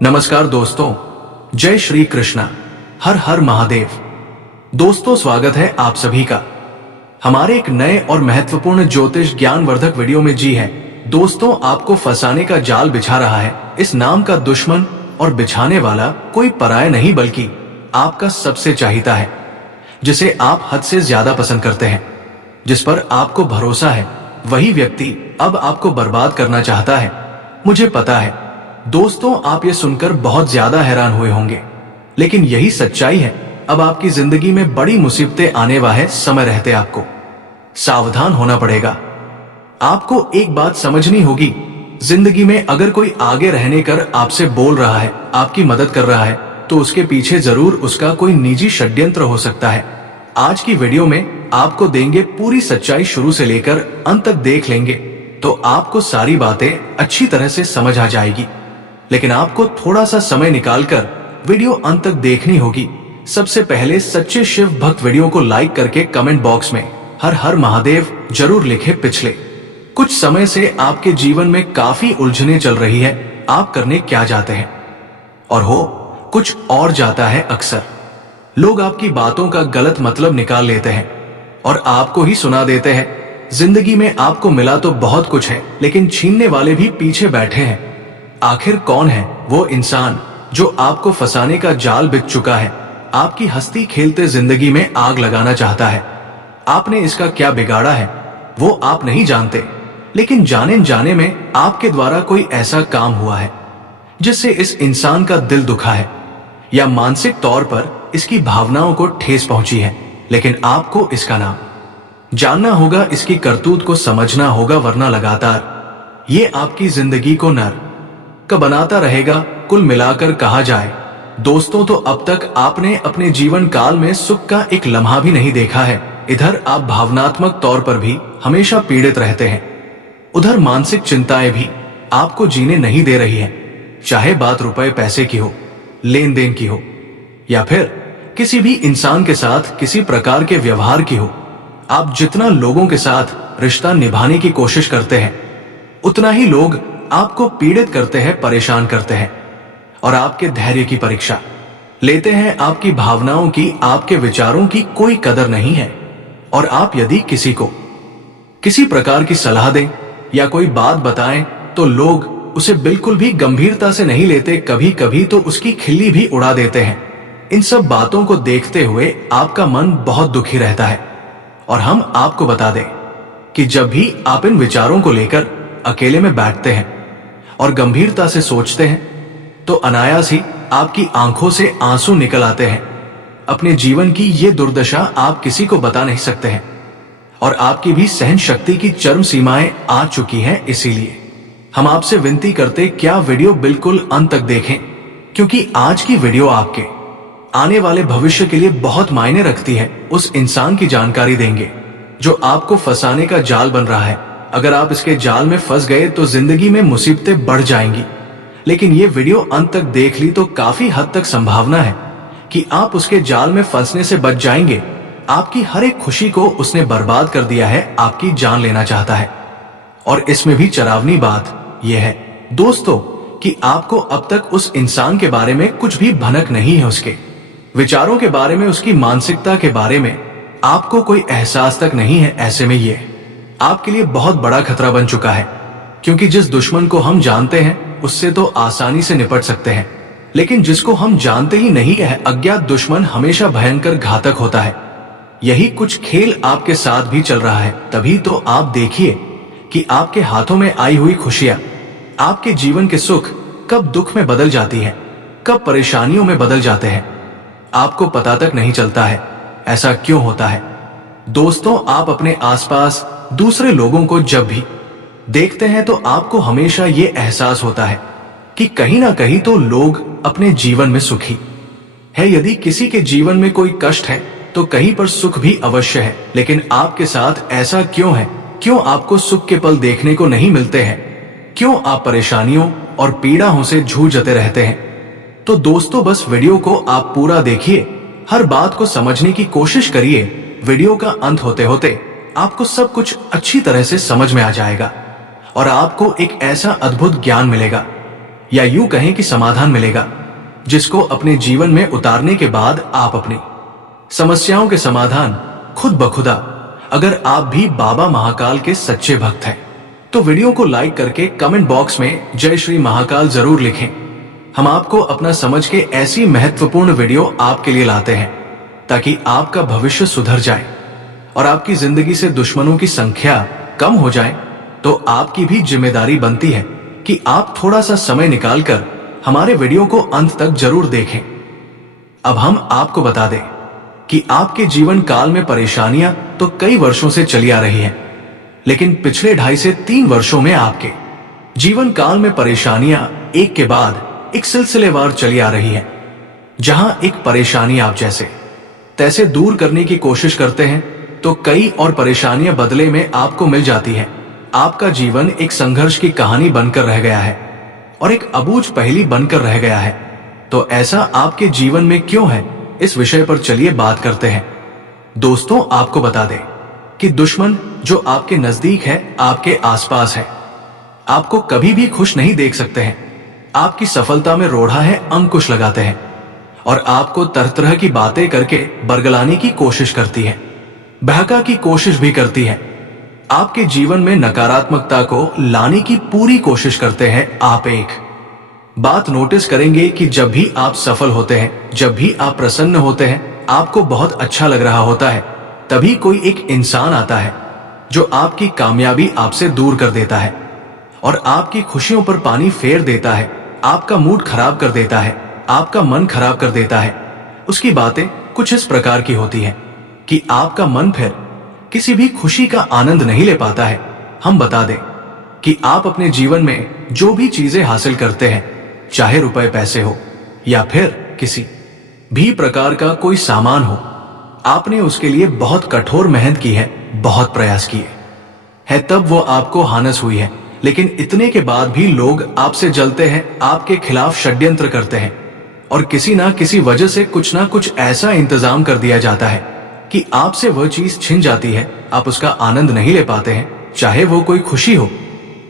नमस्कार दोस्तों, जय श्री कृष्णा, हर हर महादेव। दोस्तों, स्वागत है आप सभी का हमारे एक नए और महत्वपूर्ण ज्योतिष ज्ञानवर्धक वीडियो में। जी है दोस्तों, आपको फंसाने का जाल बिछा रहा है इस नाम का दुश्मन, और बिछाने वाला कोई पराया नहीं बल्कि आपका सबसे चाहीता है, जिसे आप हद से ज्यादा पसंद करते हैं, जिस पर आपको भरोसा है। वही व्यक्ति अब आपको बर्बाद करना चाहता है। मुझे पता है दोस्तों, आप ये सुनकर बहुत ज्यादा हैरान हुए होंगे, लेकिन यही सच्चाई है। अब आपकी जिंदगी में बड़ी मुसीबतें आने वाले समय रहते आपको सावधान होना पड़ेगा। आपको एक बात समझनी होगी, जिंदगी में अगर कोई आगे रहने कर आपसे बोल रहा है, आपकी मदद कर रहा है, तो उसके पीछे जरूर उसका कोई निजी षड्यंत्र हो सकता है। आज की वीडियो में आपको देंगे पूरी सच्चाई, शुरू से लेकर अंत तक देख लेंगे तो आपको सारी बातें अच्छी तरह से समझ आ जाएगी। लेकिन आपको थोड़ा सा समय निकालकर वीडियो अंत तक देखनी होगी। सबसे पहले सच्चे शिव भक्त वीडियो को लाइक करके कमेंट बॉक्स में हर हर महादेव जरूर लिखे। पिछले कुछ समय से आपके जीवन में काफी उलझने चल रही है। आप करने क्या चाहते हैं और हो कुछ और जाता है। अक्सर लोग आपकी बातों का गलत मतलब निकाल लेते हैं और आपको ही सुना देते हैं। जिंदगी में आपको मिला तो बहुत कुछ है, लेकिन छीनने वाले भी पीछे बैठे हैं। आखिर कौन है वो इंसान जो आपको फंसाने का जाल बिछ चुका है, आपकी हंसती खेलते जिंदगी में आग लगाना चाहता है? आपने इसका क्या बिगाड़ा है वो आप नहीं जानते, लेकिन जाने जाने में आपके द्वारा कोई ऐसा काम हुआ है जिससे इस इंसान का दिल दुखा है, या मानसिक तौर पर इसकी भावनाओं को ठेस पहुंची है। लेकिन आपको इसका नाम जानना होगा, इसकी करतूत को समझना होगा, वरना लगातार ये आपकी जिंदगी को नर का बनाता रहेगा। कुल मिलाकर कहा जाए दोस्तों, तो अब तक आपने अपने जीवन काल में सुख का एक लम्हा भी नहीं देखा है। इधर आप भावनात्मक तौर पर भी हमेशा पीड़ित रहते हैं, उधर मानसिक चिंताएं भी आपको जीने नहीं दे रही हैं। चाहे बात रुपए पैसे की हो, लेन देन की हो, या फिर किसी भी इंसान के साथ किसी प्रकार के व्यवहार की हो। आप जितना लोगों के साथ रिश्ता निभाने की कोशिश करते हैं, उतना ही लोग आपको पीड़ित करते हैं, परेशान करते हैं और आपके धैर्य की परीक्षा लेते हैं। आपकी भावनाओं की, आपके विचारों की कोई कदर नहीं है। और आप यदि किसी को किसी प्रकार की सलाह दें या कोई बात बताएं तो लोग उसे बिल्कुल भी गंभीरता से नहीं लेते, कभी कभी तो उसकी खिल्ली भी उड़ा देते हैं। इन सब बातों को देखते हुए आपका मन बहुत दुखी रहता है। और हम आपको बता दें कि जब भी आप इन विचारों को लेकर अकेले में बैठते हैं और गंभीरता से सोचते हैं, तो अनायास ही आपकी आंखों से आंसू निकल आते हैं। अपने जीवन की ये दुर्दशा आप किसी को बता नहीं सकते हैं, और आपकी भी सहन शक्ति की चरम सीमाएं आ चुकी हैं। इसीलिए हम आपसे विनती करते, क्या वीडियो बिल्कुल अंत तक देखें, क्योंकि आज की वीडियो आपके आने वाले भविष्य के लिए बहुत मायने रखती है। उस इंसान की जानकारी देंगे जो आपको फंसाने का जाल बन रहा है। अगर आप इसके जाल में फंस गए तो जिंदगी में मुसीबतें बढ़ जाएंगी, लेकिन ये वीडियो अंत तक देख ली तो काफी हद तक संभावना है कि आप उसके जाल में फंसने से बच जाएंगे। आपकी हर एक खुशी को उसने बर्बाद कर दिया है, आपकी जान लेना चाहता है। और इसमें भी चरावनी बात यह है दोस्तों कि आपको अब तक उस इंसान के बारे में कुछ भी भनक नहीं है। उसके विचारों के बारे में, उसकी मानसिकता के बारे में आपको कोई एहसास तक नहीं है। ऐसे में ये आपके लिए बहुत बड़ा खतरा बन चुका है, क्योंकि जिस दुश्मन को हम जानते हैं उससे तो आसानी से निपट सकते हैं, लेकिन जिसको हम जानते ही नहीं है, अज्ञात दुश्मन हमेशा भयंकर घातक होता है। यही कुछ खेल आपके साथ भी चल रहा है। तभी तो आप देखिए कि आपके हाथों में आई हुई खुशियां, आपके जीवन के सुख कब दुख में बदल जाती है, कब परेशानियों में बदल जाते हैं, आपको पता तक नहीं चलता है। ऐसा क्यों होता है दोस्तों? आप अपने आसपास दूसरे लोगों को जब भी देखते हैं तो आपको हमेशा ये एहसास होता है कि कहीं ना कहीं तो लोग अपने जीवन में सुखी है। यदि किसी के जीवन में कोई कष्ट है तो कहीं पर सुख भी अवश्य है, लेकिन आपके साथ ऐसा क्यों है? क्यों आपको सुख के पल देखने को नहीं मिलते हैं? क्यों आप परेशानियों और पीड़ाओं से जूझते रहते हैं? तो दोस्तों, बस वीडियो को आप पूरा देखिए, हर बात को समझने की कोशिश करिए। वीडियो का अंत होते होते आपको सब कुछ अच्छी तरह से समझ में आ जाएगा और आपको एक ऐसा अद्भुत ज्ञान मिलेगा या यूं कहें कि समाधान मिलेगा, जिसको अपने जीवन में उतारने के बाद आप अपनी समस्याओं के समाधान खुद ब खुदा। अगर आप भी बाबा महाकाल के सच्चे भक्त हैं तो वीडियो को लाइक करके कमेंट बॉक्स में जय श्री महाकाल जरूर लिखें। हम आपको अपना समझ के ऐसी महत्वपूर्ण वीडियो आपके लिए लाते हैं ताकि आपका भविष्य सुधर जाए और आपकी जिंदगी से दुश्मनों की संख्या कम हो जाए। तो आपकी भी जिम्मेदारी बनती है कि आप थोड़ा सा समय निकालकर हमारे वीडियो को अंत तक जरूर देखें। अब हम आपको बता दें कि आपके जीवन काल में परेशानियां तो कई वर्षों से चली आ रही हैं, लेकिन पिछले 2.5 से 3 वर्षों में आपके जीवन काल में परेशानियां एक के बाद एक सिलसिलेवार चली आ रही हैं। जहां एक परेशानी आप जैसे तैसे दूर करने की कोशिश करते हैं तो कई और परेशानियां बदले में आपको मिल जाती हैं। आपका जीवन एक संघर्ष की कहानी बनकर रह गया है और एक अबूझ पहेली बनकर रह गया है। तो ऐसा आपके जीवन में क्यों है, इस विषय पर चलिए बात करते हैं। दोस्तों, आपको बता दें कि दुश्मन जो आपके नजदीक है, आपके आसपास है, आपको कभी भी खुश नहीं देख सकते हैं। आपकी सफलता में रोड़ा है अंकुश लगाते हैं और आपको तरह तरह की बातें करके बरगलाने की कोशिश करती है, बहका की कोशिश भी करती है। आपके जीवन में नकारात्मकता को लाने की पूरी कोशिश करते हैं। आप एक बात नोटिस करेंगे कि जब भी आप सफल होते हैं, जब भी आप प्रसन्न होते हैं, आपको बहुत अच्छा लग रहा होता है, तभी कोई एक इंसान आता है जो आपकी कामयाबी आपसे दूर कर देता है और आपकी खुशियों पर पानी फेर देता है, आपका मूड खराब कर देता है, आपका मन खराब कर देता है। उसकी बातें कुछ इस प्रकार की होती हैं कि आपका मन फिर किसी भी खुशी का आनंद नहीं ले पाता है। हम बता दें कि आप अपने जीवन में जो भी चीजें हासिल करते हैं, चाहे रुपए पैसे हो या फिर किसी भी प्रकार का कोई सामान हो, आपने उसके लिए बहुत कठोर मेहनत की है, बहुत प्रयास किए है, तब वो आपको हानस हुई है। लेकिन इतने के बाद भी लोग आपसे जलते हैं, आपके खिलाफ षड्यंत्र करते हैं और किसी ना किसी वजह से कुछ ना कुछ ऐसा इंतजाम कर दिया जाता है कि आपसे वह चीज छिन जाती है, आप उसका आनंद नहीं ले पाते हैं। चाहे वो कोई खुशी हो,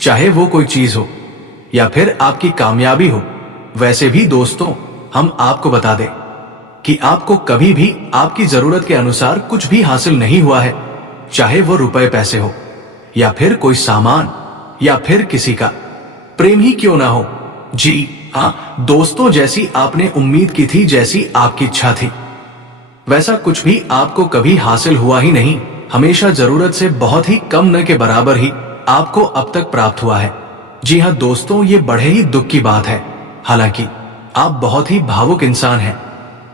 चाहे वो कोई चीज हो या फिर आपकी कामयाबी हो। वैसे भी दोस्तों, हम आपको बता दें कि आपको कभी भी आपकी जरूरत के अनुसार कुछ भी हासिल नहीं हुआ है, चाहे वो रुपए पैसे हो या फिर कोई सामान या फिर किसी का प्रेम ही क्यों ना हो। जी हाँ दोस्तों, जैसी आपने उम्मीद की थी, जैसी आपकी इच्छा थी, वैसा कुछ भी आपको कभी हासिल हुआ ही नहीं। हमेशा जरूरत से बहुत ही कम न के बराबर ही आपको अब तक प्राप्त हुआ है। जी हाँ दोस्तों, ये बड़े ही दुख की बात है। हालांकि आप बहुत ही भावुक इंसान हैं।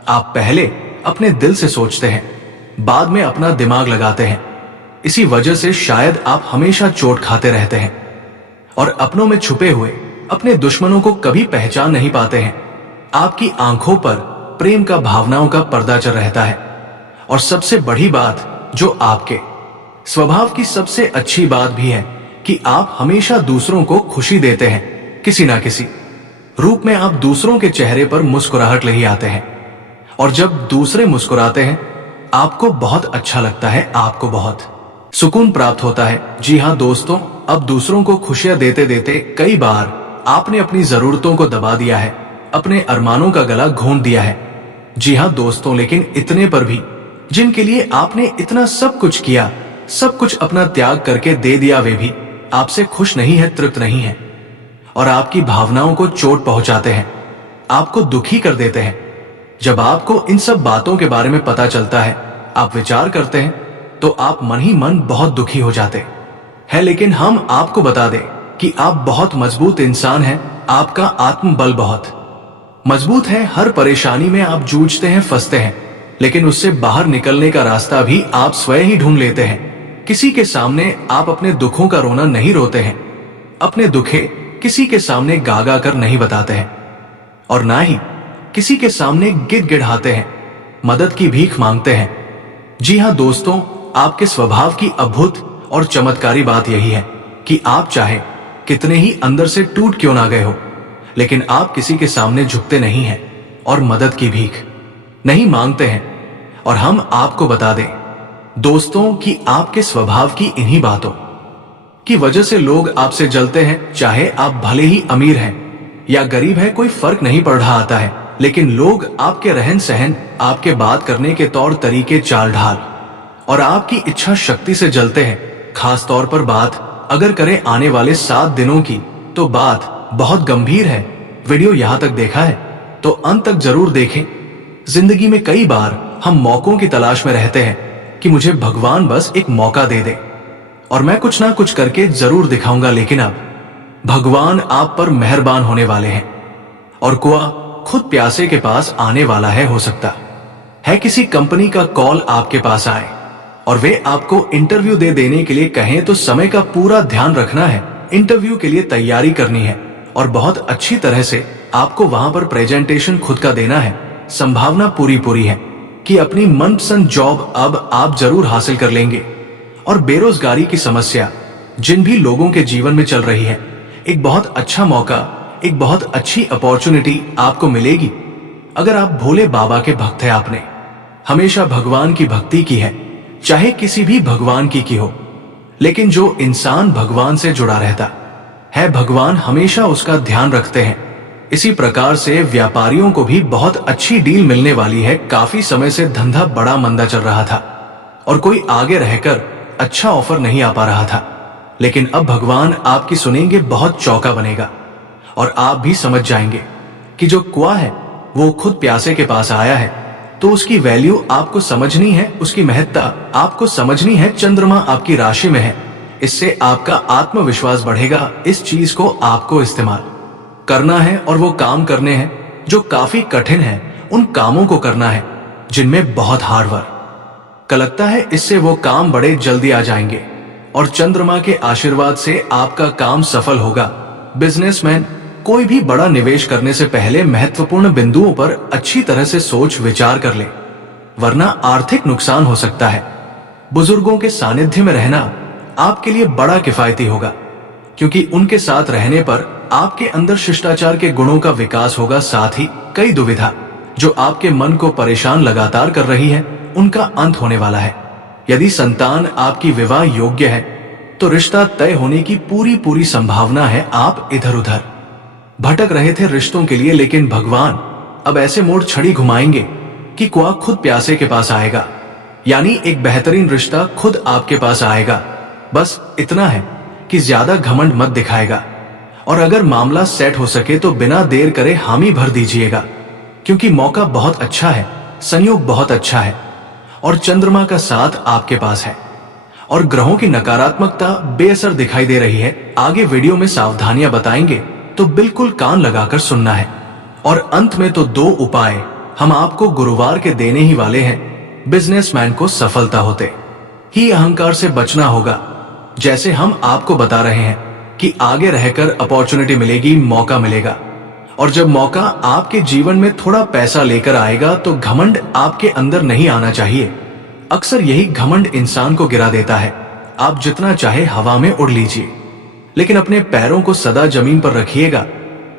आप पहले अपने दिल से सोचते हैं, बाद में अपना दिमाग लगाते हैं। इसी वजह से शायद आप हमेशा चोट खाते रहते हैं और अपनों में छुपे हुए अपने दुश्मनों को कभी पहचान नहीं पाते हैं। आपकी आंखों पर प्रेम का, भावनाओं का पर्दा चढ़ रहता है और सबसे बड़ी बात, जो आपके स्वभाव की सबसे अच्छी बात भी है, कि आप हमेशा दूसरों को खुशी देते हैं। किसी ना किसी रूप में आप दूसरों के चेहरे पर मुस्कुराहट ले आते हैं और जब दूसरे मुस्कुराते हैं आपको बहुत अच्छा लगता है, आपको बहुत सुकून प्राप्त होता है। जी हाँ दोस्तों, अब दूसरों को खुशियां देते देते कई बार आपने अपनी जरूरतों को दबा दिया है, अपने अरमानों का गला घोंट दिया है। जी हाँ दोस्तों, लेकिन इतने पर भी जिनके लिए आपने इतना सब कुछ किया, सब कुछ अपना त्याग करके दे दिया, वे भी आपसे खुश नहीं है, तृप्त नहीं है और आपकी भावनाओं को चोट पहुंचाते हैं, आपको दुखी कर देते हैं। जब आपको इन सब बातों के बारे में पता चलता है, आप विचार करते हैं, तो आप मन ही मन बहुत दुखी हो जाते हैं। लेकिन हम आपको बता दें कि आप बहुत मजबूत इंसान हैं। आपका आत्मबल बहुत मजबूत है। हर परेशानी में आप जूझते हैं, फंसते हैं, लेकिन उससे बाहर निकलने का रास्ता भी आप स्वयं ही ढूंढ लेते हैं। किसी के सामने आप अपने दुखों का रोना नहीं रोते हैं, अपने दुखे किसी के सामने गा गा कर नहीं बताते हैं और ना ही किसी के सामने गिड़गिड़ाते हैं, मदद की भीख मांगते हैं। जी हाँ दोस्तों, आपके स्वभाव की अद्भुत और चमत्कारी बात यही है कि आप चाहे कितने ही अंदर से टूट क्यों ना गए हो, लेकिन आप किसी के सामने झुकते नहीं हैं और मदद की भीख नहीं मांगते हैं। और हम आपको बता दें दोस्तों कि आपके स्वभाव की इन्हीं बातों की वजह से लोग आपसे जलते हैं। चाहे आप भले ही अमीर हैं, या गरीब है कोई फर्क नहीं पड़ रहा आता है, लेकिन लोग आपके रहन सहन, आपके बात करने के तौर तरीके, चाल ढाल और आपकी इच्छा शक्ति से जलते हैं। खास तौर पर बात अगर करें आने वाले 7 दिनों की, तो बात बहुत गंभीर है। वीडियो यहां तक देखा है तो अंत तक जरूर देखें। जिंदगी में कई बार हम मौकों की तलाश में रहते हैं कि मुझे भगवान बस एक मौका दे दे और मैं कुछ ना कुछ करके जरूर दिखाऊंगा, लेकिन अब भगवान आप पर मेहरबान होने वाले हैं और कुआं खुद प्यासे के पास आने वाला है। हो सकता है किसी कंपनी का कॉल आपके पास आए और वे आपको इंटरव्यू दे देने के लिए कहें, तो समय का पूरा ध्यान रखना है। इंटरव्यू के लिए तैयारी करनी है और बहुत अच्छी तरह से आपको वहां पर प्रेजेंटेशन खुद का देना है। संभावना पूरी है कि अपनी मनपसंद जॉब अब आप जरूर हासिल कर लेंगे। और बेरोजगारी की समस्या जिन भी लोगों के जीवन में चल रही है, एक बहुत अच्छा मौका, एक बहुत अच्छी अपॉर्चुनिटी आपको मिलेगी। अगर आप भोले बाबा के भक्त हैं, आपने हमेशा भगवान की भक्ति की है, चाहे किसी भी भगवान की हो, लेकिन जो इंसान भगवान से जुड़ा रहता है, भगवान हमेशा उसका ध्यान रखते हैं। इसी प्रकार से व्यापारियों को भी बहुत अच्छी डील मिलने वाली है। काफी समय से धंधा बड़ा मंदा चल रहा था और कोई आगे रहकर अच्छा ऑफर नहीं आ पा रहा था, लेकिन अब भगवान आपकी सुनेंगे, बहुत चौका बनेगा और आप भी समझ जाएंगे कि जो कुआं है वो खुद प्यासे के पास आया है। तो उसकी वैल्यू आपको समझनी है, उसकी महत्ता आपको समझनी है। चंद्रमा आपकी राशि में है, इससे आपका आत्मविश्वास बढ़ेगा। इस चीज को आपको इस्तेमाल करना है और वो काम करने हैं जो काफी कठिन है। उन कामों को करना है जिनमें बहुत हार्ड वर्क का लगता है, इससे वो काम बड़े जल्दी आ जाएंगे और चंद्रमा के आशीर्वाद से आपका काम सफल होगा। बिजनेसमैन कोई भी बड़ा निवेश करने से पहले महत्वपूर्ण बिंदुओं पर अच्छी तरह से सोच विचार कर ले, वरना आर्थिक नुकसान हो सकता है। बुजुर्गों के सानिध्य में रहना आपके लिए बड़ा किफायती होगा, क्योंकि उनके साथ रहने पर आपके अंदर शिष्टाचार के गुणों का विकास होगा। साथ ही कई दुविधा जो आपके मन को परेशान लगातार कर रही है, उनका अंत होने वाला है। यदि संतान आपकी विवाह योग्य है तो रिश्ता तय होने की पूरी संभावना है। आप इधर उधर भटक रहे थे रिश्तों के लिए, लेकिन भगवान अब ऐसे मोड़ छड़ी घुमाएंगे कि कुआं खुद प्यासे के पास आएगा, यानी एक बेहतरीन रिश्ता खुद आपके पास आएगा। बस इतना है कि ज्यादा घमंड मत दिखाएगा और अगर मामला सेट हो सके तो बिना देर करे हामी भर दीजिएगा, क्योंकि मौका बहुत अच्छा है, संयोग बहुत अच्छा है और चंद्रमा का साथ आपके पास है और ग्रहों की नकारात्मकता बेअसर दिखाई दे रही है। आगे वीडियो में सावधानियां बताएंगे, तो बिल्कुल कान लगाकर सुनना है। और अंत में तो 2 उपाय हम आपको गुरुवार के देने ही वाले हैं। बिजनेसमैन को सफलता होते ही अहंकार से बचना होगा, जैसे हम आपको बता रहे हैं कि आगे रहकर अपॉर्चुनिटी मिलेगी, मौका मिलेगा। और जब मौका आपके जीवन में थोड़ा पैसा लेकर आएगा तो घमंड आपके अंदर नहीं आना चाहिए। अक्सर यही घमंड इंसान को गिरा देता है। आप जितना चाहे हवा में उड़ लीजिए, लेकिन अपने पैरों को सदा जमीन पर रखिएगा।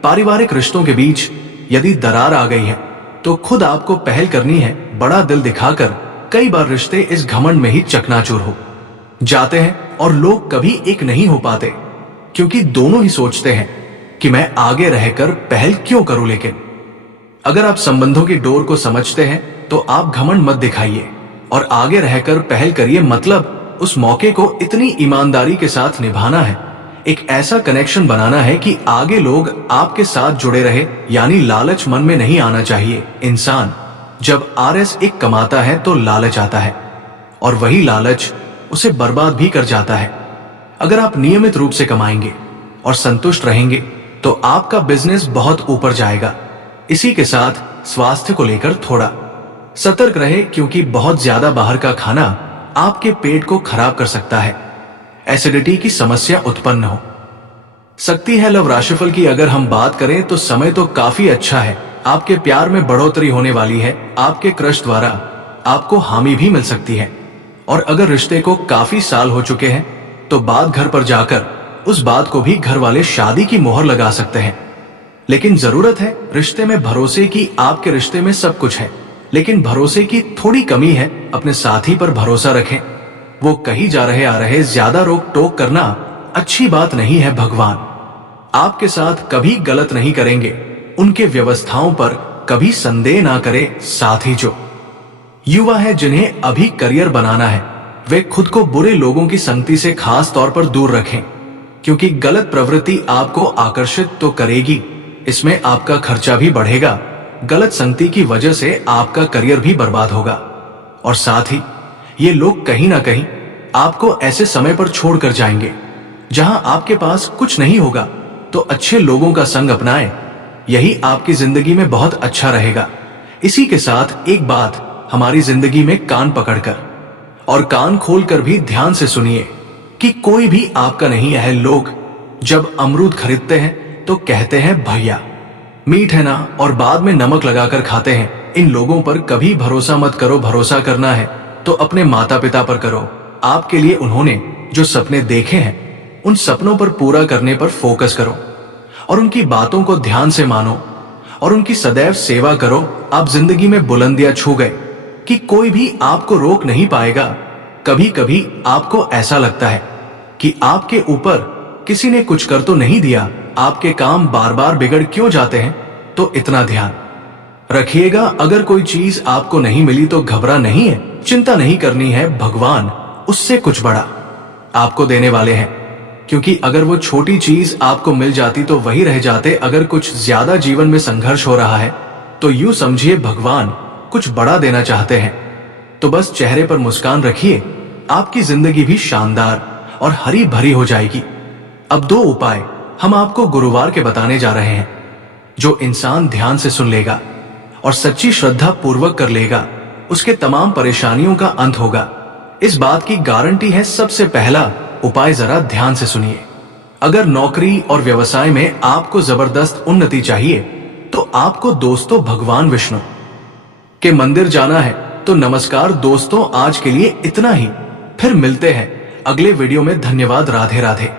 पारिवारिक रिश्तों के बीच यदि दरार आ गई है तो खुद आपको पहल करनी है। बड़ा दिल दिखाकर कई बार रिश्ते इस घमंड में ही चकनाचूर हो जाते हैं और लोग कभी एक नहीं हो पाते, क्योंकि दोनों ही सोचते हैं कि मैं आगे रहकर पहल क्यों करूं। लेकिन अगर आप संबंधों की डोर को समझते हैं तो आप घमंड मत दिखाइए और आगे रहकर पहल करिए। मतलब उस मौके को इतनी ईमानदारी के साथ निभाना है, एक ऐसा कनेक्शन बनाना है कि आगे लोग आपके साथ जुड़े रहे, यानी लालच मन में नहीं आना चाहिए। इंसान जब RS1 कमाता है तो लालच आता है और वही लालच उसे बर्बाद भी कर जाता है। अगर आप नियमित रूप से कमाएंगे और संतुष्ट रहेंगे तो आपका बिजनेस बहुत ऊपर जाएगा। इसी के साथ स्वास्थ्य को लेकर थोड़ा सतर्क रहे, क्योंकि बहुत ज्यादा बाहर का खाना आपके पेट को खराब कर सकता है। एसिडिटी की समस्या उत्पन्न हो सकती है। लव राशिफल की अगर हम बात करें तो समय तो काफी अच्छा है। आपके प्यार में बढ़ोतरी होने वाली है। आपके क्रश द्वारा आपको हामी भी मिल सकती है। और अगर रिश्ते को काफी साल हो चुके हैं तो बात घर पर जाकर उस बात को भी घर वाले शादी की मोहर लगा सकते हैं। लेकिन जरूरत है रिश्ते में भरोसे की। आपके रिश्ते में सब कुछ है, लेकिन भरोसे की थोड़ी कमी है। अपने साथी पर भरोसा रखें। वो कहीं जा रहे आ रहे ज्यादा रोक टोक करना अच्छी बात नहीं है। भगवान आपके साथ कभी गलत नहीं करेंगे, उनके व्यवस्थाओं पर कभी संदेह ना करें। साथ ही जो युवा है जिन्हें अभी करियर बनाना है, वे खुद को बुरे लोगों की संगति से खास तौर पर दूर रखें, क्योंकि गलत प्रवृत्ति आपको आकर्षित तो करेगी, इसमें आपका खर्चा भी बढ़ेगा। गलत संगति की वजह से आपका करियर भी बर्बाद होगा और साथ ही ये लोग कहीं ना कहीं आपको ऐसे समय पर छोड़कर जाएंगे जहां आपके पास कुछ नहीं होगा। तो अच्छे लोगों का संग अपनाएं, यही आपकी जिंदगी में बहुत अच्छा रहेगा। इसी के साथ एक बात, हमारी जिंदगी में कान पकड़कर और कान खोलकर भी ध्यान से सुनिए कि कोई भी आपका नहीं है। लोग जब अमरूद खरीदते हैं तो कहते हैं भैया मीठ है ना, और बाद में नमक लगाकर खाते हैं। इन लोगों पर कभी भरोसा मत करो। भरोसा करना है तो अपने माता पिता पर करो। आपके लिए उन्होंने जो सपने देखे हैं, उन सपनों पर पूरा करने पर फोकस करो और उनकी बातों को ध्यान से मानो और उनकी सदैव सेवा करो। आप जिंदगी में बुलंदियां छू गए कि कोई भी आपको रोक नहीं पाएगा। कभी कभी आपको ऐसा लगता है कि आपके ऊपर किसी ने कुछ कर तो नहीं दिया, आपके काम बार बार बिगड़ क्यों जाते हैं। तो इतना ध्यान रखिएगा, अगर कोई चीज आपको नहीं मिली तो घबरा नहीं है, चिंता नहीं करनी है। भगवान उससे कुछ बड़ा आपको देने वाले हैं, क्योंकि अगर वो छोटी चीज आपको मिल जाती तो वही रह जाते। अगर कुछ ज्यादा जीवन में संघर्ष हो रहा है तो यूं समझिए भगवान कुछ बड़ा देना चाहते हैं। तो बस चेहरे पर मुस्कान रखिए, आपकी जिंदगी भी शानदार और हरी भरी हो जाएगी। अब 2 उपाय हम आपको गुरुवार के बताने जा रहे हैं, जो इंसान ध्यान से सुन लेगा और सच्ची श्रद्धा पूर्वक कर लेगा, उसके तमाम परेशानियों का अंत होगा। इस बात की गारंटी है। सबसे पहला उपाय जरा ध्यान से सुनिए। अगर नौकरी और व्यवसाय में आपको जबरदस्त उन्नति चाहिए तो आपको दोस्तों भगवान विष्णु के मंदिर जाना है। तो नमस्कार दोस्तों, आज के लिए इतना ही। फिर मिलते हैं अगले वीडियो में। धन्यवाद। राधे राधे।